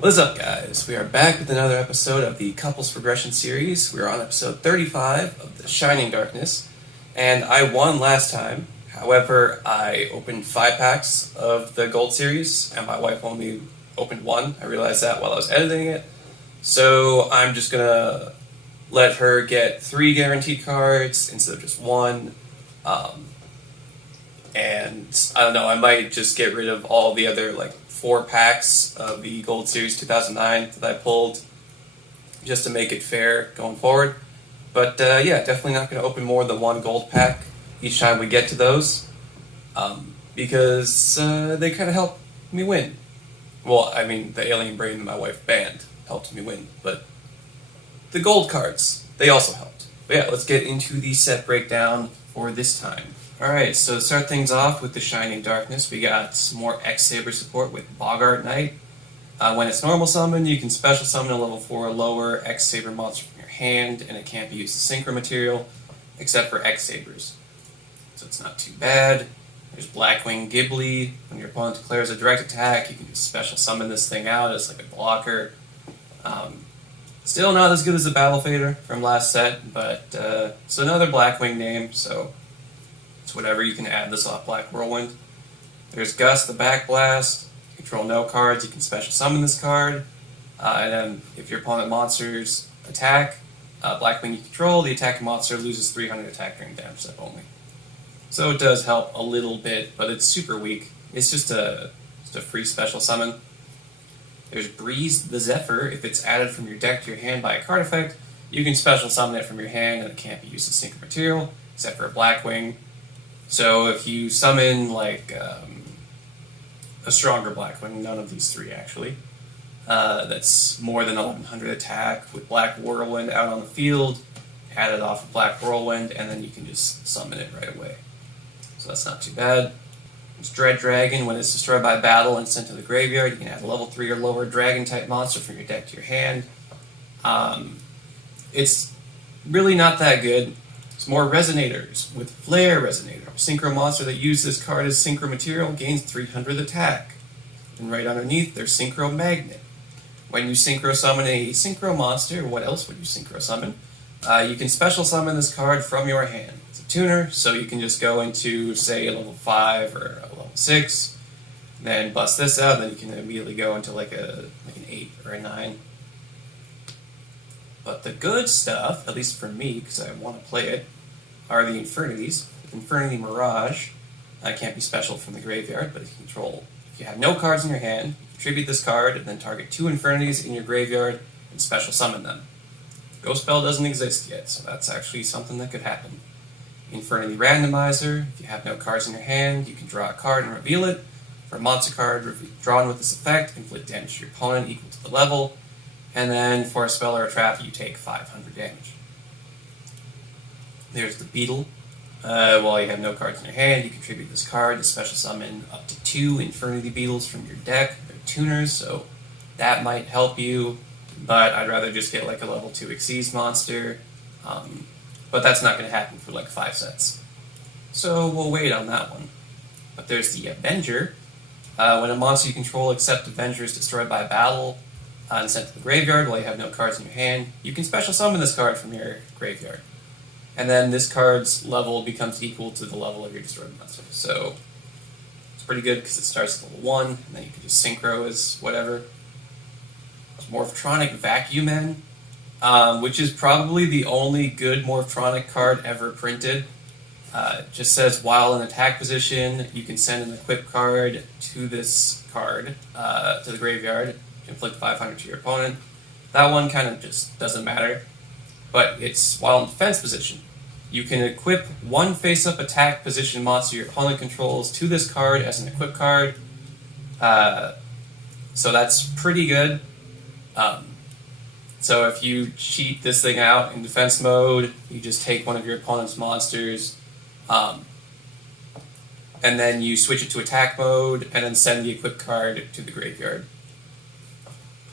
What's up, guys? We are back with another episode of the Couples Progression series. We're on episode 35 of The Shining Darkness, and I won last time. However, I opened 5 packs of the Gold series, and my wife only opened 1. I realized that while I was editing it. So I'm just gonna let her get 3 guaranteed cards instead of just 1. And I don't know, I might just get rid of all the other 4 packs of the Gold Series 2009 that I pulled just to make it fair going forward. But yeah, definitely not going to open more than 1 gold pack each time we get to those because they kind of help me win. Well, I mean, the Alien Brain that my wife banned helped me win, but the gold cards, they also helped. But yeah, let's get into the set breakdown for this time. Alright, so to start things off with the Shining Darkness, we got some more X-Saber support with Boggart Knight. When it's normal summon, you can special summon a level 4 or lower X-Saber monster from your hand, and it can't be used as synchro material, except for X-Sabers. So it's not too bad. There's Blackwing Ghibli. When your opponent declares a direct attack, you can just special summon this thing out as like a blocker. Still not as good as the Battle Fader from last set, but it's another Blackwing name, so it's whatever. You can add this off Black Whirlwind. There's Gust, the Back Blast. You control no cards, you can special summon this card. And then if your opponent monsters attack, Blackwing you control, the attacking monster loses 300 attack during damage step only. So it does help a little bit, but it's super weak. It's just a free special summon. There's Breeze the Zephyr. If it's added from your deck to your hand by a card effect, you can special summon it from your hand and it can't be used as synchro material, except for a Blackwing. So if you summon a stronger Blackwing, none of these 3 actually, that's more than 1100 attack with Black Whirlwind out on the field, add it off of Black Whirlwind, and then you can just summon it right away. So that's not too bad. It's Dread Dragon. When it's destroyed by battle and sent to the graveyard, you can add a level 3 or lower Dragon-type monster from your deck to your hand. It's really not that good. It's more Resonators with Flare Resonator. A synchro monster that uses this card as synchro material gains 300 attack. And right underneath, there's Synchro Magnet. When you synchro summon a synchro monster, what else would you synchro summon? You can special summon this card from your hand. It's a tuner, so you can just go into, say, a level 5 or a level 6, then bust this out, and then you can immediately go into like an 8 or a 9. But the good stuff, at least for me, because I want to play it, are the Infernities. Infernity Mirage can't be special from the graveyard, but if you have no cards in your hand, you contribute this card, and then target 2 Infernities in your graveyard and special summon them. Ghost Spell doesn't exist yet, so that's actually something that could happen. Infernity Randomizer. If you have no cards in your hand, you can draw a card and reveal it. For a monster card drawn with this effect, inflict damage to your opponent equal to the level. And then for a spell or a trap, you take 500 damage. There's the Beetle. While you have no cards in your hand, you contribute this card to special summon up to 2 Infernity Beetles from your deck. They're tuners, so that might help you. But I'd rather just get like a level 2 Xyz monster. But that's not going to happen for like 5 sets. So we'll wait on that one. But there's the Avenger. When a monster you control except Avenger is destroyed by battle and sent to the graveyard while you have no cards in your hand, you can special summon this card from your graveyard. And then this card's level becomes equal to the level of your destroyed monster. So it's pretty good because it starts at level 1, and then you can just synchro as whatever. Morphtronic Vacuum Man, which is probably the only good Morphtronic card ever printed. It just says, while in attack position, you can send an equip card to this card, to the graveyard, to inflict 500 to your opponent. That one kind of just doesn't matter. But it's while in defense position. You can equip 1 face-up attack position monster your opponent controls to this card as an equip card. So that's pretty good. So if you cheat this thing out in defense mode, you just take one of your opponent's monsters, and then you switch it to attack mode, and then send the equipped card to the graveyard.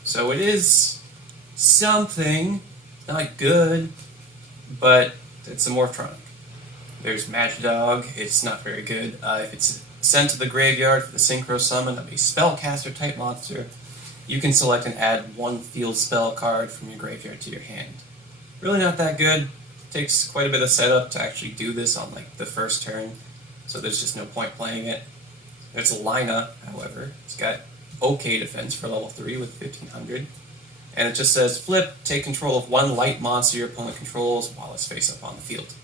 So it is something, not good, but it's a Morphtronic. There's Magidog, it's not very good. If it's sent to the graveyard for the synchro summon of a spellcaster type monster, you can select and add one field spell card from your graveyard to your hand. Really not that good. Takes quite a bit of setup to actually do this on like the first turn, so there's just no point playing it. There's Lina, however. It's got okay defense for level 3 with 1500. And it just says, flip, take control of one light monster your opponent controls while it's face up on the field.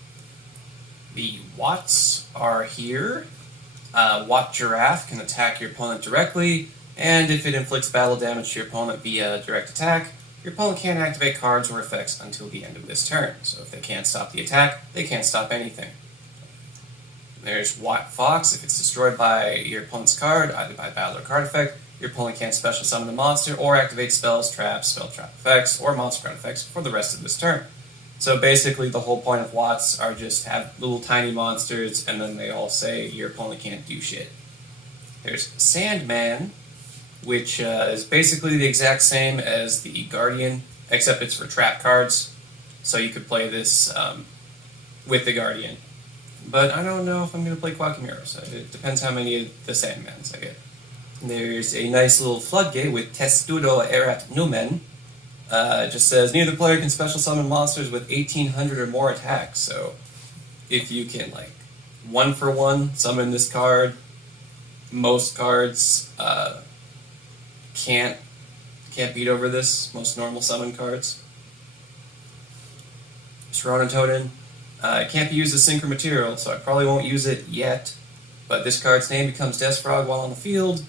The Watts are here. Watt Giraffe can attack your opponent directly, and if it inflicts battle damage to your opponent via direct attack, your opponent can't activate cards or effects until the end of this turn. So if they can't stop the attack, they can't stop anything. There's Watt Fox. If it's destroyed by your opponent's card, either by battle or card effect, your opponent can't special summon the monster or activate spells, traps, spell trap effects, or monster card effects for the rest of this turn. So basically the whole point of Watts are just have little tiny monsters, and then they all say your opponent can't do shit. There's Sandman, which is basically the exact same as the Guardian, except it's for trap cards. So you could play this with the Guardian. But I don't know if I'm going to play Quackimero, so it depends how many of the Sandmans I get. There's a nice little floodgate with Testudo Erat Numen. It just says, neither player can special summon monsters with 1800 or more attacks. So if you can, like, 1-for-1 summon this card, most cards can't beat over this, most normal summon cards. Ronin Totem. It can't be used as synchro material, so I probably won't use it yet. But this card's name becomes Death Frog while on the field,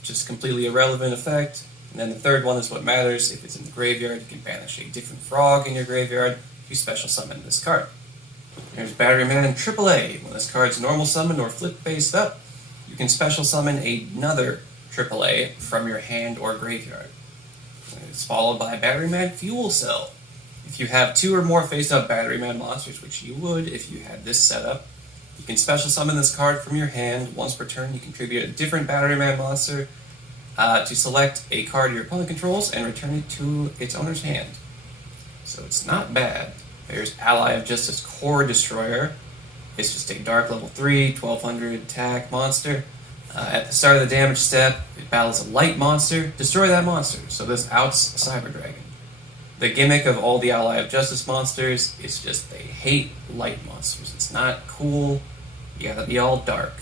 which is a completely irrelevant effect. And then the third one is what matters. If it's in the graveyard, you can banish a different frog in your graveyard if you special summon this card. There's Batteryman AAA. When this card's normal summon or flip face up, you can special summon another AAA from your hand or graveyard. It's followed by Batteryman Fuel Cell. If you have 2 or more face-up Batteryman monsters, which you would if you had this setup, you can special summon this card from your hand. Once per turn, you contribute a different Batteryman monster to select a card your opponent controls and return it to its owner's hand. So it's not bad. There's Ally of Justice Core Destroyer. It's just a dark level 3, 1200 attack monster. At the start of the damage step, it battles a light monster. Destroy that monster. So this outs Cyber Dragon. The gimmick of all the Ally of Justice monsters is just they hate light monsters. It's not cool. You gotta be all dark.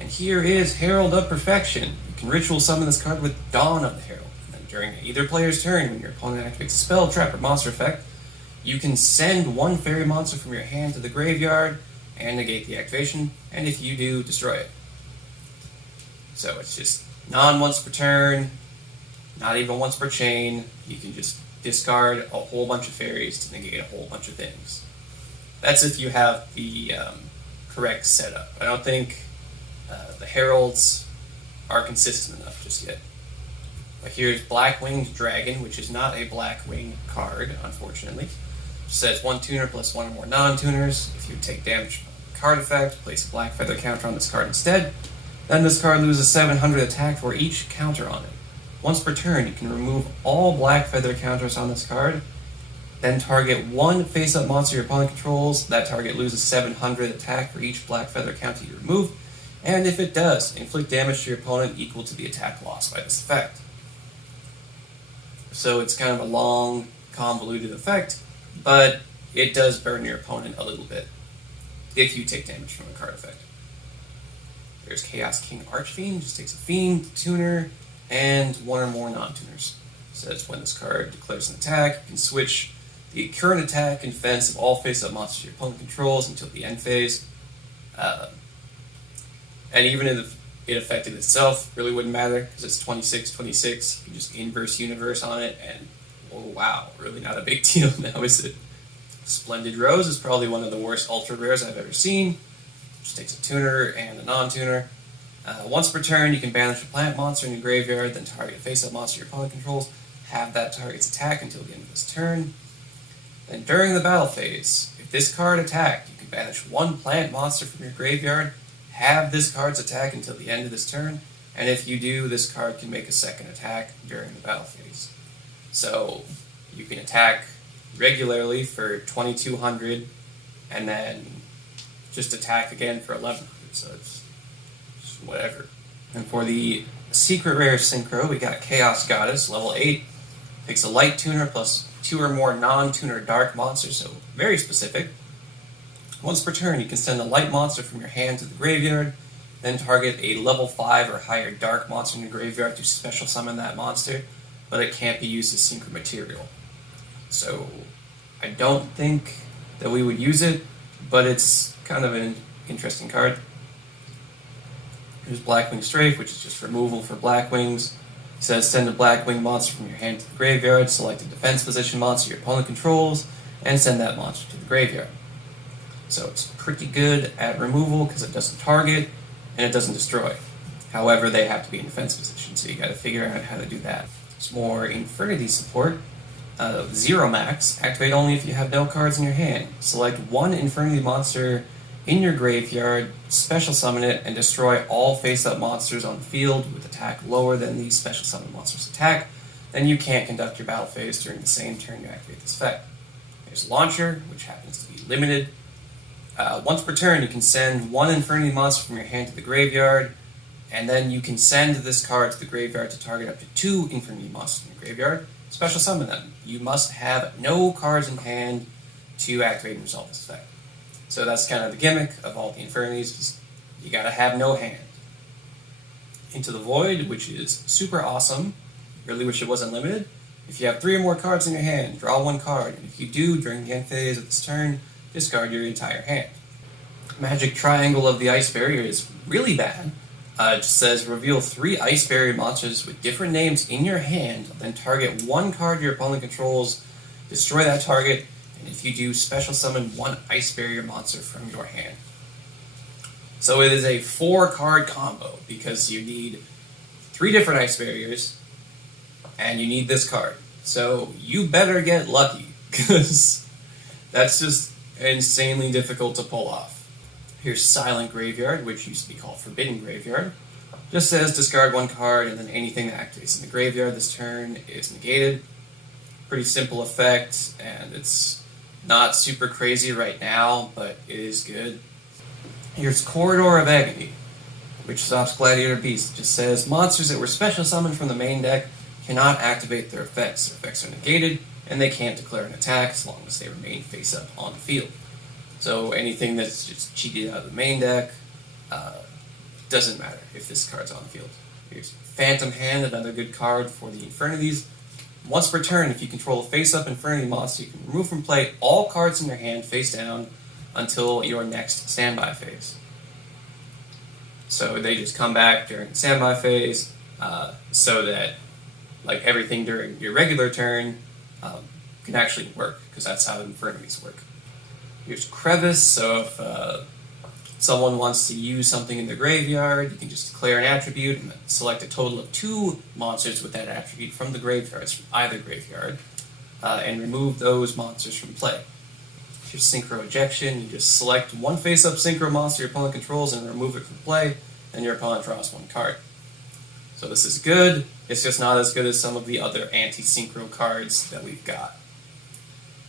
And here is Herald of Perfection. You can ritual summon this card with Dawn of the Herald. And then during either player's turn, when your opponent activates a spell, trap, or monster effect, you can send one fairy monster from your hand to the graveyard and negate the activation, and if you do, destroy it. So it's just non-once per turn, not even once per chain. You can just discard a whole bunch of fairies to negate a whole bunch of things. That's if you have the correct setup. I don't think the Heralds are consistent enough just yet. But here's Blackwing Dragon, which is not a Blackwing card, unfortunately. It says 1 tuner plus 1 or more non-tuners. If you take damage from a card effect, place a black feather counter on this card instead. Then this card loses 700 attack for each counter on it. Once per turn, you can remove all black feather counters on this card, then target one face-up monster your opponent controls. That target loses 700 attack for each black feather counter you remove, and if it does, inflict damage to your opponent equal to the attack lost by this effect. So it's kind of a long, convoluted effect, but it does burn your opponent a little bit if you take damage from a card effect. There's Chaos King Archfiend, just takes a Fiend, Tuner, and 1 or more non-tuners. Says when this card declares an attack, you can switch the current attack and defense of all face-up monsters your opponent controls until the end phase. And even if it affected itself, really wouldn't matter, because it's 26/26. You can just inverse universe on it, and oh wow, really not a big deal now, is it? Splendid Rose is probably one of the worst ultra rares I've ever seen. Just takes a tuner and a non-tuner. Once per turn, you can banish a plant monster in your graveyard, then target a face-up monster your opponent controls. Have that target's attack until the end of this turn. Then during the battle phase, if this card attacked, you can banish one plant monster from your graveyard. Have this card's attack until the end of this turn, and if you do, this card can make a second attack during the battle phase. So you can attack regularly for 2200, and then just attack again for 1100, so it's whatever. And for the secret rare synchro, we got Chaos Goddess, level 8. Takes a light tuner plus 2 or more non-tuner dark monsters, so very specific. Once per turn, you can send a light monster from your hand to the graveyard, then target a level 5 or higher dark monster in the graveyard to special summon that monster, but it can't be used as synchro material. So, I don't think that we would use it, but it's kind of an interesting card. Here's Blackwing Strafe, which is just removal for Blackwings. It says send a Blackwing monster from your hand to the graveyard, select a defense position monster your opponent controls, and send that monster to the graveyard. So it's pretty good at removal because it doesn't target and it doesn't destroy. However, they have to be in defense position, so you got to figure out how to do that. There's more Infernity support. Zero Max, activate only if you have no cards in your hand. Select one Infernity monster in your graveyard, special summon it, and destroy all face-up monsters on the field with attack lower than the special summon monster's attack. Then you can't conduct your battle phase during the same turn you activate this effect. There's Launcher, which happens to be limited. Once per turn, you can send one Infernity monster from your hand to the graveyard, and then you can send this card to the graveyard to target up to 2 Infernity monsters in the graveyard. Special summon them. You must have no cards in hand to activate and resolve this effect. So that's kind of the gimmick of all the Infernities, just you gotta have no hand. Into the Void, which is super awesome. Really wish it wasn't limited. If you have 3 or more cards in your hand, draw 1 card, and if you do, during the end phase of this turn, discard your entire hand. Magic Triangle of the Ice Barrier is really bad. It just says reveal 3 Ice Barrier monsters with different names in your hand, then target 1 card your opponent controls, destroy that target, and if you do, special summon 1 Ice Barrier monster from your hand. So it is a 4-card combo, because you need 3 different Ice Barriers, and you need this card. So you better get lucky, because that's just insanely difficult to pull off. Here's Silent Graveyard, which used to be called Forbidden Graveyard. Just says discard 1 card, and then anything that activates in the graveyard this turn is negated. Pretty simple effect, and it's not super crazy right now, but it is good. Here's Corridor of Agony, which stops Gladiator Beast. It just says monsters that were special summoned from the main deck cannot activate their effects. Their effects are negated, and they can't declare an attack as long as they remain face up on the field. So anything that's just cheated out of the main deck doesn't matter if this card's on the field. Here's Phantom Hand, another good card for the Infernities. Once per turn, if you control a face-up Infernity monster, you can remove from play all cards in your hand face down until your next standby phase. So they just come back during the standby phase, so that like everything during your regular turn can actually work, because that's how Infernities work. Here's Crevice, so if someone wants to use something in the graveyard, you can just declare an attribute and select a total of 2 monsters with that attribute from the graveyards, from either graveyard, and remove those monsters from play. Here's Synchro Ejection, you just select 1 face-up Synchro monster your opponent controls and remove it from play, and your opponent draws 1 card. So this is good, it's just not as good as some of the other anti-Synchro cards that we've got.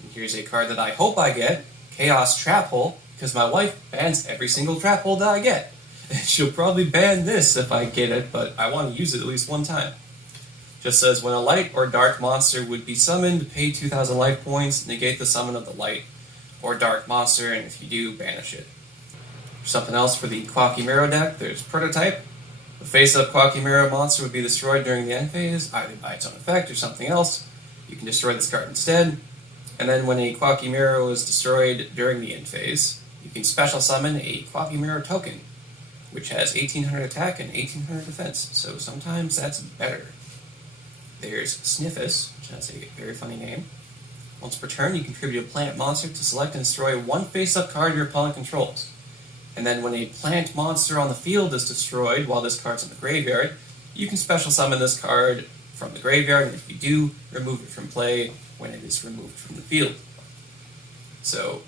And here's a card that I hope I get, Chaos Trap Hole, because my wife bans every single trap hole that I get. And she'll probably ban this if I get it, but I want to use it at least 1 time. Just says, when a light or dark monster would be summoned, pay 2,000 life points, negate the summon of the light or dark monster, and if you do, banish it. Something else for the Quackimero deck, there's Prototype. The face-up Quackimero monster would be destroyed during the end phase, either by its own effect or something else. You can destroy this card instead. And then when a Quackimero is destroyed during the end phase, you can special summon a Quackimero token, which has 1800 attack and 1800 defense, so sometimes that's better. There's Sniffus, which has a very funny name. Once per turn, you contribute a plant monster to select and destroy 1 face-up card your opponent controls. And then when a plant monster on the field is destroyed while this card's in the graveyard, you can special summon this card from the graveyard, and if you do, remove it from play when it is removed from the field. So,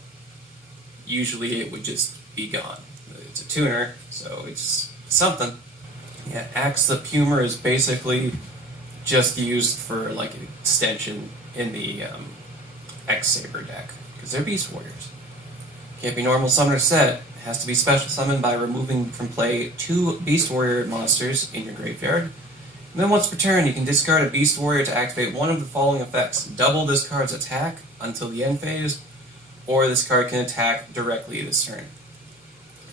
usually it would just be gone. It's a tuner, so it's something. Yeah, Axe the Pumer is basically just used for like an extension in the X-Saber deck, because they're Beast Warriors. Can't be normal summoner set. It has to be special summoned by removing from play 2 Beast Warrior monsters in your graveyard, And then once per turn, you can discard a Beast Warrior to activate one of the following effects. Double this card's attack until the end phase, or this card can attack directly this turn.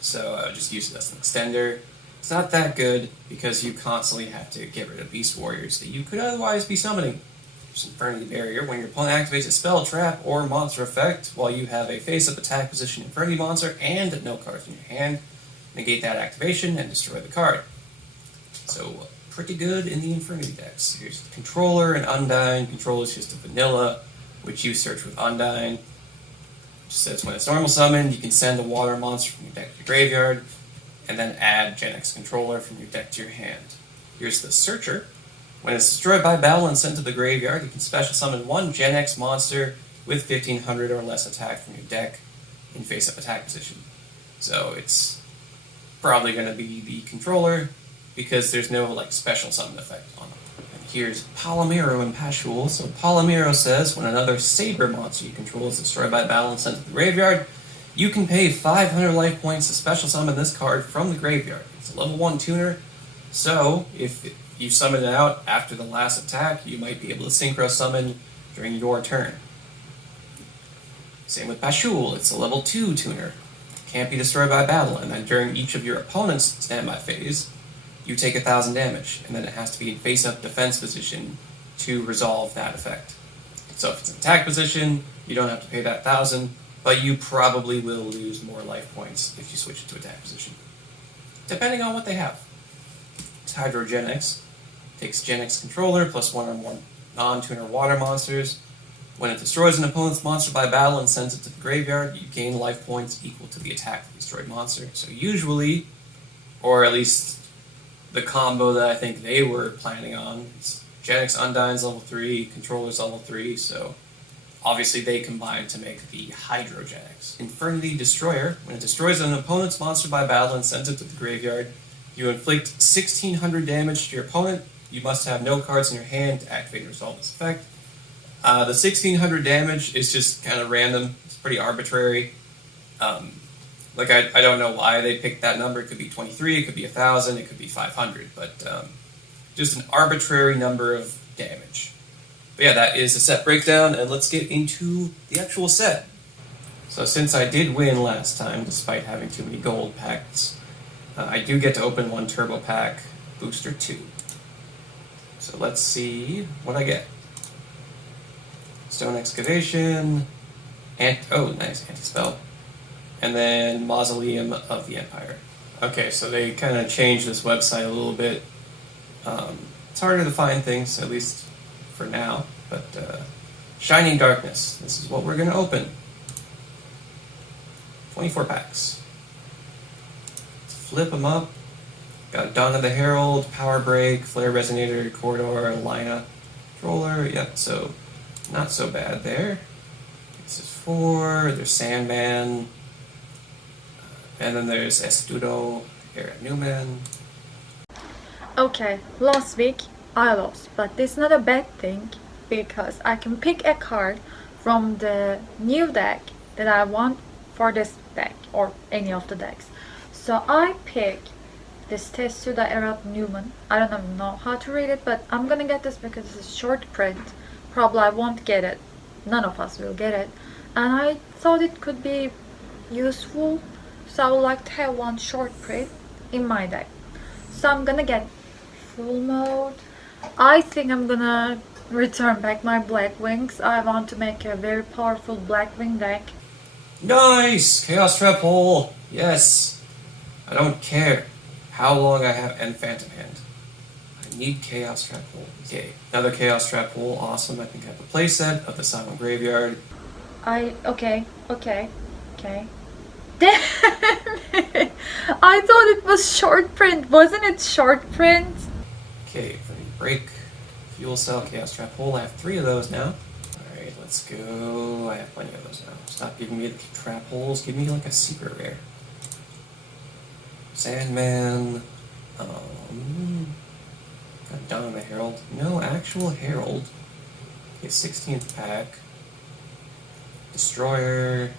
So just use it as an extender. It's not that good because you constantly have to get rid of Beast Warriors that you could otherwise be summoning. There's Infernity Barrier. When your opponent activates a spell, trap, or monster effect while you have a face-up attack position Infernity monster and no cards in your hand, negate that activation and destroy the card. So pretty good in the Infernity decks. Here's the Controller and Undyne. Controller is just a vanilla, which you search with Undyne. Just says when it's normal summoned, you can send a water monster from your deck to your graveyard, and then add Gen X Controller from your deck to your hand. Here's the Searcher. When it's destroyed by battle and sent to the graveyard, you can special summon one Gen X monster with 1500 or less attack from your deck in face-up attack position. So it's probably going to be the Controller, because there's no special summon effect on them. And here's Palomero and Pashul. So Palomero says, when another Saber monster you control is destroyed by battle and sent to the graveyard, you can pay 500 life points to special summon this card from the graveyard. It's a level 1 tuner, so if you summon it out after the last attack, you might be able to synchro summon during your turn. Same with Pashul, it's a level 2 tuner. Can't be destroyed by battle, and then during each of your opponent's standby phase, you take 1000 damage, and then it has to be in face-up defense position to resolve that effect. So if it's an attack position, you don't have to pay that 1000, but you probably will lose more life points if you switch it to attack position, depending on what they have. It's Hydro Gen X. Takes Gen X Controller plus one or more non-tuner water monsters. When it destroys an opponent's monster by battle and sends it to the graveyard, you gain life points equal to the attack of the destroyed monster. So usually, or at least the combo that I think they were planning on, is Gen X Undyne's level 3, Controller's level 3, so obviously they combined to make the Hydro Gen X. Infernity Destroyer. When it destroys an opponent's monster by battle and sends it to the graveyard, you inflict 1600 damage to your opponent. You must have no cards in your hand to activate and resolve this effect. The 1600 damage is just kind of random. It's pretty arbitrary. I don't know why they picked that number. It could be 23, it could be 1000, it could be 500, but just an arbitrary number of damage. But yeah, that is the set breakdown, and let's get into the actual set. So since I did win last time, despite having too many gold packs, I do get to open one Turbo Pack, Booster 2. So let's see what I get. Stone Excavation, nice, Anti-Spell, and then Mausoleum of the Empire. Okay, so they kind of changed this website a little bit. It's harder to find things, at least for now, but Shining Darkness, this is what we're going to open. 24 packs. Let's flip them up. Got Dawn of the Herald, Power Break, Flare Resonator, Corridor, Lina, Controller, yep, so not so bad there. This is 4, there's Sandman, and then there's Estudo, Eric Newman. Okay, last week I lost, but it's not a bad thing because I can pick a card from the new deck that I want for this deck or any of the decks. So I pick this Testuda Eric Newman. I don't even know how to read it, but I'm gonna get this because it's short print. Probably I won't get it. None of us will get it. And I thought it could be useful, so I would like to have one short print in my deck. So I'm gonna get full mode. I think I'm gonna return back my Blackwings. I want to make a very powerful Blackwing deck. Nice! Chaos Trap Hole! Yes! I don't care how long I have, and Phantom Hand. I need Chaos Trap Hole. Okay, another Chaos Trap Hole, awesome. I think I have a playset of the Silent Graveyard. Okay. Damn it! I thought it was short print, wasn't it short print? Okay, for the break, Fuel Cell, Chaos Trap Hole, I have 3 of those now. Alright, let's go. I have plenty of those now. Stop giving me the trap holes, give me like a secret rare. Sandman, got Dawn of the Herald. No actual Herald. Okay, 16th pack. Destroyer.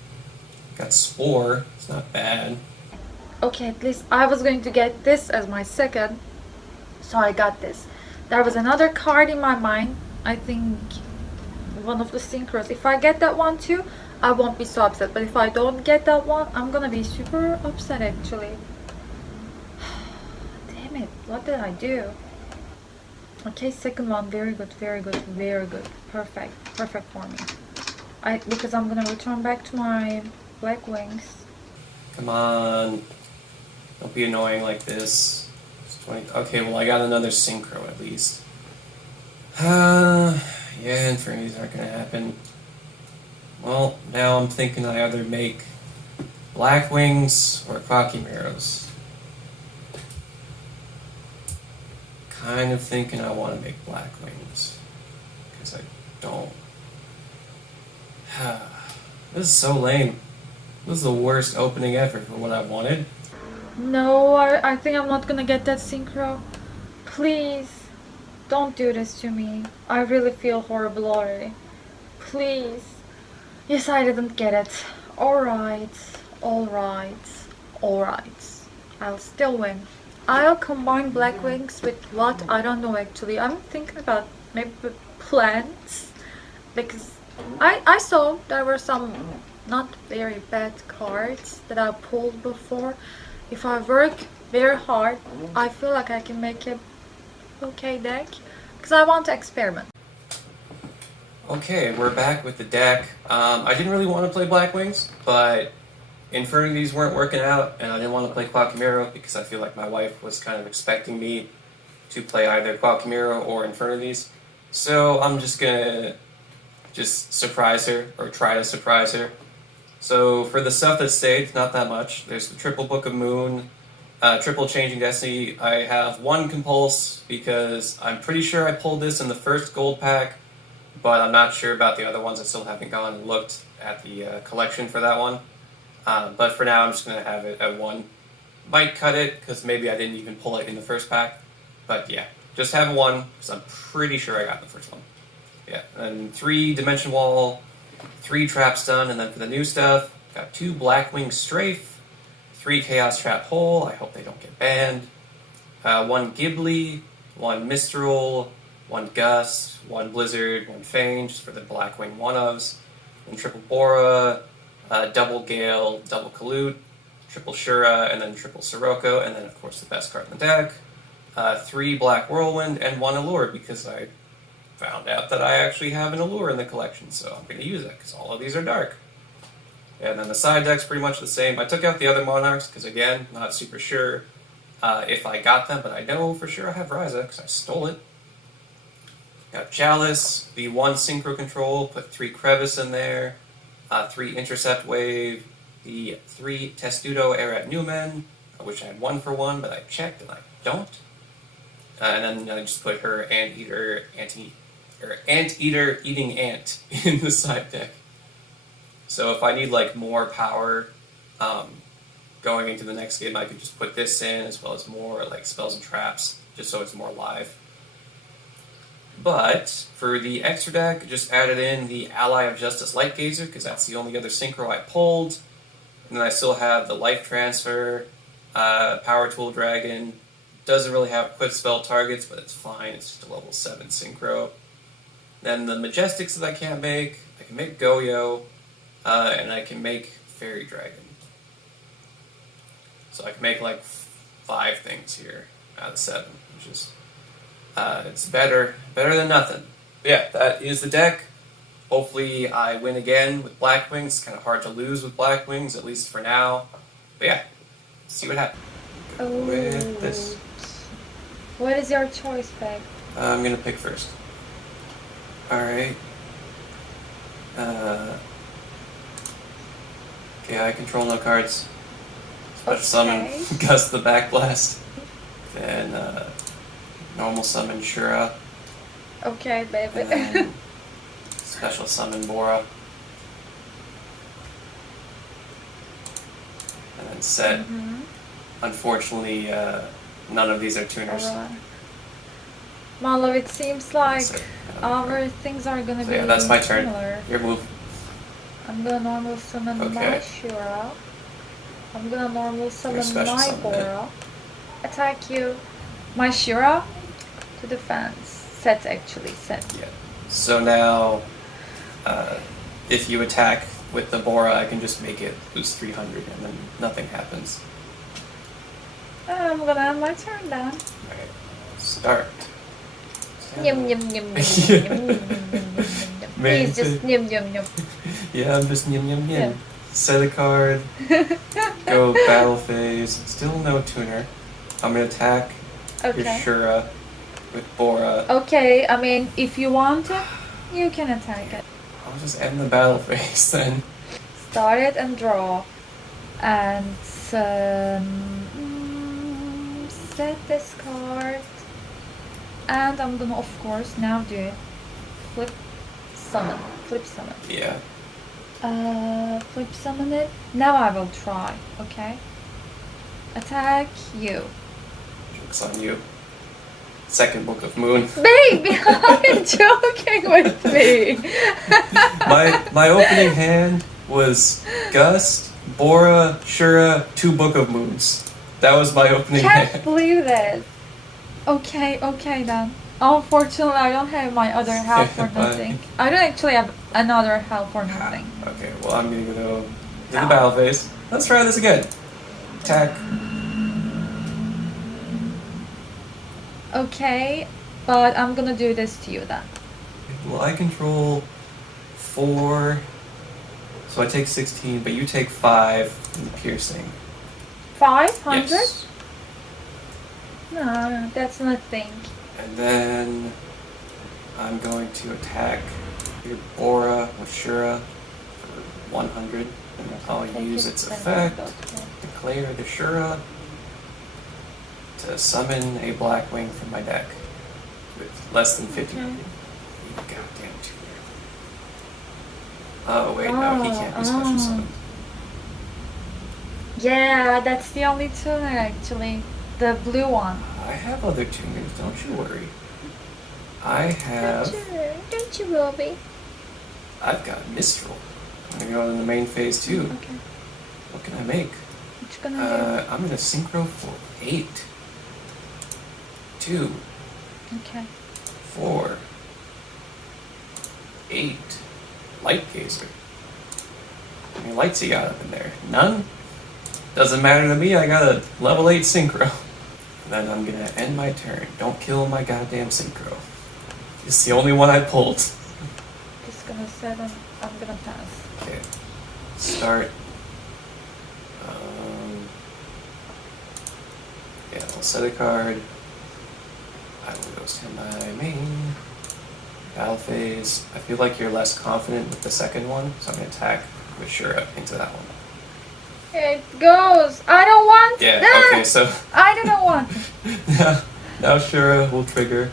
Got Spore. It's not bad. Okay, at least I was going to get this as my second, so I got this. There was another card in my mind. I think one of the synchros. If I get that one too, I won't be so upset. But if I don't get that one, I'm gonna be super upset actually. Damn it, what did I do? Okay, second one, very good, very good, very good. Perfect, perfect for me. Because I'm gonna return back to my Blackwings. Come on. Don't be annoying like this. It's 20. Okay, well, I got another synchro at least. Yeah, infinities aren't gonna happen. Well, now I'm thinking I either make Blackwings or Cimooooooos. Kind of thinking I want to make Blackwings. Because I don't. This is so lame. This is the worst opening ever for what I wanted. No, I think I'm not gonna get that synchro. Please, don't do this to me. I really feel horrible already. Please. Yes, I didn't get it. Alright, alright, alright. I'll still win. I'll combine Blackwings with what? I don't know actually. I'm thinking about maybe plants. Because I saw there were some not very bad cards that I pulled before. If I work very hard, I feel like I can make a okay deck. Because I want to experiment. Okay, we're back with the deck. I didn't really want to play Blackwings, but Infinities weren't working out, and I didn't want to play Cimoooooooo because I feel like my wife was kind of expecting me to play either Cimoooooooo or Infinities. So I'm just gonna surprise her, or try to surprise her. So for the stuff that stayed, not that much. There's the Triple Book of Moon, Triple Changing Destiny. I have one Compulse because I'm pretty sure I pulled this in the first gold pack, but I'm not sure about the other ones. I still haven't gone and looked at the collection for that one. But for now, I'm just going to have it at one. Might cut it, because maybe I didn't even pull it in the first pack. But yeah, just have one, because I'm pretty sure I got the first one. Yeah, and 3 Dimension Wall, 3 Trap Stun, and then for the new stuff, got 2 Blackwing Strafe, 3 Chaos Trap Hole, I hope they don't get banned, 1 Ghibli, 1 Mistral, 1 Gust, 1 Blizzard, 1 Fane, just for the Blackwing one-ofs, 1 Triple Bora, double Gale, double Kalute, triple Shura, and then triple Sirocco, and then of course the best card in the deck, 3 Black Whirlwind, and 1 Allure, because I found out that I actually have an Allure in the collection, so I'm going to use it, because all of these are dark. And then the side deck's pretty much the same. I took out the other Monarchs, because again, not super sure if I got them, but I know for sure I have Ryza, because I stole it. Got Chalice, the 1 Synchro Control, put 3 Crevice in there, 3 Intercept Wave, the 3 Testudo Erat Newman, which I had 1 for 1, but I checked and I don't. And then I just put her Anteater Eating Ant in the side deck. So if I need like more power going into the next game, I could just put this in, as well as more like spells and traps, just so it's more live. But for the extra deck, just added in the Ally of Justice Light Gazer, because that's the only other synchro I pulled. And then I still have the Life Transfer, Power Tool Dragon. Doesn't really have equipped spell targets, but it's fine. It's just a level 7 synchro. Then the Majestics that I can't make, I can make Goyo, and I can make Fairy Dragon. So I can make like 5 things here out of 7, which is it's better than nothing. But yeah, that is the deck. Hopefully I win again with Blackwings. It's kind of hard to lose with Blackwings, at least for now. But yeah, let's see what happens. Oh. With this. What is your choice, Peg? I'm gonna pick first. Alright. Okay, I control no cards. Special summon Gust the Backblast. Then normal summon Shura. Okay, baby. And then special summon Bora. And then set. Mm-hmm. Unfortunately, none of these are tuners. Alright. Malo, it seems like our things are gonna be Yeah, that's my similar. turn. Your move. I'm gonna normal summon my Shura. I'm gonna normal summon my summon Bora. Attack you. My Shura. to defense. Set actually, set. Yeah. So now, if you attack with the Bora, I can just make it lose 300 and then nothing happens. I'm gonna have my turn then. Alright. Start. Yum yum yum yum yum yum yum yum. Please just yum yum yum. Yeah, I'm just yum yum yum. Yeah. Set a card. Go battle phase. Still no tuner. I'm gonna attack your Okay. Shura with Bora. Okay, I mean, if you want it, you can attack it. I'll just end the battle phase then. Start it and draw. And set this card. And I'm gonna, of course, now do it. Flip summon. Flip summon. Yeah. Flip summon it. Now I will try, okay? Attack you. Joke's on you. Second Book of Moon. Baby, are you joking with me? My opening hand was Gust, Bora, Shura, 2 Book of Moons. That was my opening Can't hand. believe this. Okay then. Unfortunately, I don't have my other half for nothing. I don't actually have another half for nothing. Okay, well I'm gonna go to the battle phase. Let's try this again. Attack. Okay, but I'm gonna do this to you then. Well, I control 4, so I take 16, but you take 5 in piercing. 500? Yes. No, that's nothing. And then I'm going to attack your Bora with Shura for 100, and I'll use its effect. Declare the Shura to summon a Blackwing from my deck with less than 50. Okay. You goddamn tuner. Oh wait, no, he can't be special summoned. Yeah, that's the only tuner actually. The blue one. I have other tuners, don't you worry. I have. Don't you, Robbie? I've got Mistral. I'm gonna go in the main phase too. Okay. What can I make? What you gonna I'm gonna synchro for 8. 2, do? Okay. 4, 8. Light Gazer. How many lights you got up in there? None? Doesn't matter to me, I got a level 8 synchro. Then I'm gonna end my turn. Don't kill my goddamn synchro. It's the only one I pulled. Just gonna set them. I'm gonna pass. Okay. Start. Yeah, I'll set a card. I will go stand by main. Battle phase. I feel like you're less confident with the second one, so I'm gonna attack with Shura into that one. It goes. I don't want Yeah, that. okay, so I don't want. now Shura will trigger.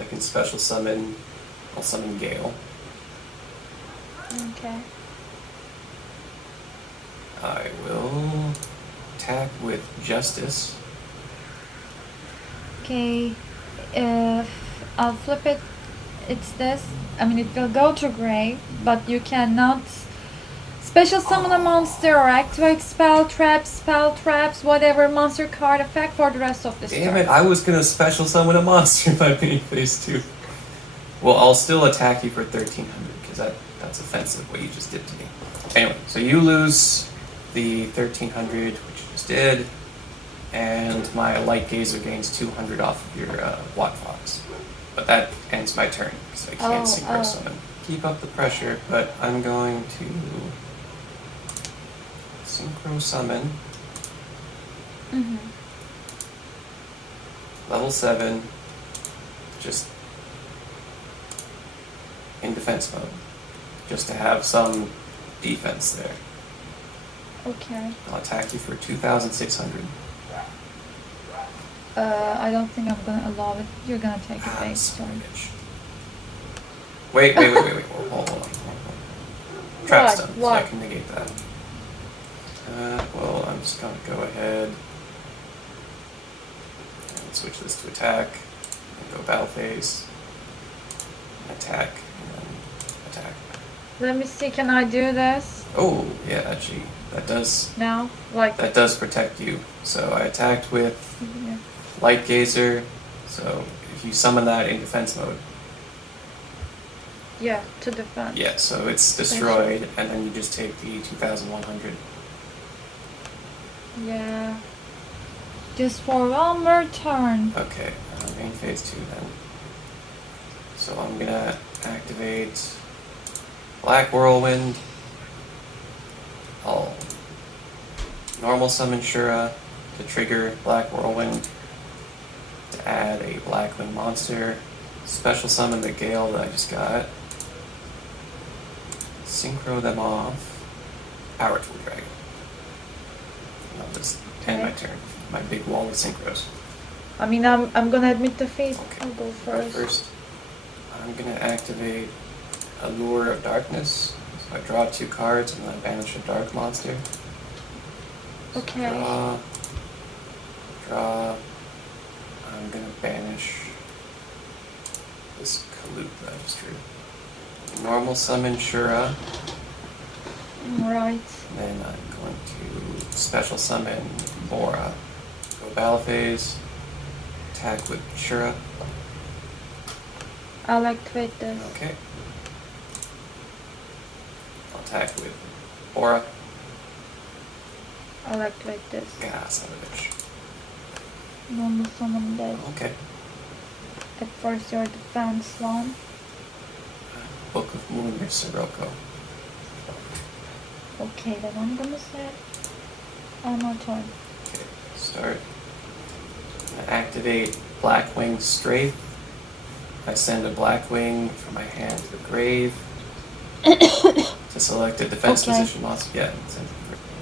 I can special summon. I'll summon Gale. Okay. I will attack with Justice. Okay. I'll flip it. It's this. I mean, it will go to gray, but you cannot special summon a monster or activate spell traps, whatever monster card effect for the rest of this Damn turn. it, I was gonna special summon a monster in my mini phase too. Well, I'll still attack you for 1300, because that's offensive what you just did to me. Anyway, so you lose the 1300, which you just did, and my Light Gazer gains 200 off of your Watt Fox. But that ends my turn, because I can't synchro summon. Keep up the pressure, but I'm going to synchro summon. Mm-hmm. Level 7, just in defense mode, just to have some defense there. Okay. I'll attack you for 2,600. I don't think I'm gonna allow it. You're gonna take a base Son of turn. a bitch. Wait. Hold on. Trap What? stun, so I What? can negate that. Well, I'm just gonna go ahead and switch this to attack, and go battle phase, attack, and then attack. Let me see. Can I do this Oh, yeah, actually, that does now? Like. protect you. So I attacked with Yeah. Light Gazer, So if you summon that in defense mode, Yeah, to defend. yeah, so it's destroyed, and then you just take the 2,100. Yeah. Just for one more turn. Okay, main phase 2 then. So I'm gonna activate Black Whirlwind. I'll normal summon Shura to trigger Black Whirlwind to add a Blackwing monster. Special summon the Gale that I just got. Synchro them off. Power Tool Dragon. And I'll just end my turn. My big wall of synchros. I mean, I'm gonna admit defeat. Okay. I'll go first. I'm gonna activate Allure of Darkness. So I draw 2 cards and then I banish a dark monster. So Okay. Draw. I'm gonna banish this Kalute that I just drew. Normal summon Shura. Right. And then I'm going to special summon Bora. Go battle phase. Attack with Shura. I'll activate this. Okay. I'll attack with Bora. I'll activate this. God, son of a bitch. Normal summon this. Okay. At first your defense one. Book of Moon or Sirocco. Okay, then I'm gonna set on my turn. Okay, start. I'm gonna activate Blackwing Strafe. I send a Blackwing from my hand to the grave to select a defense Okay. position monster. Yeah, send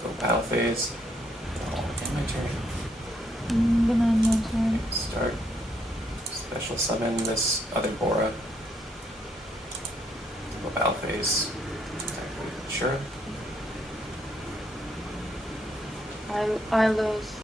go battle phase. Oh, end my turn. I'm gonna end my turn. Start. Special summon this other Bora. Go battle phase. Attack with Shura. I lose.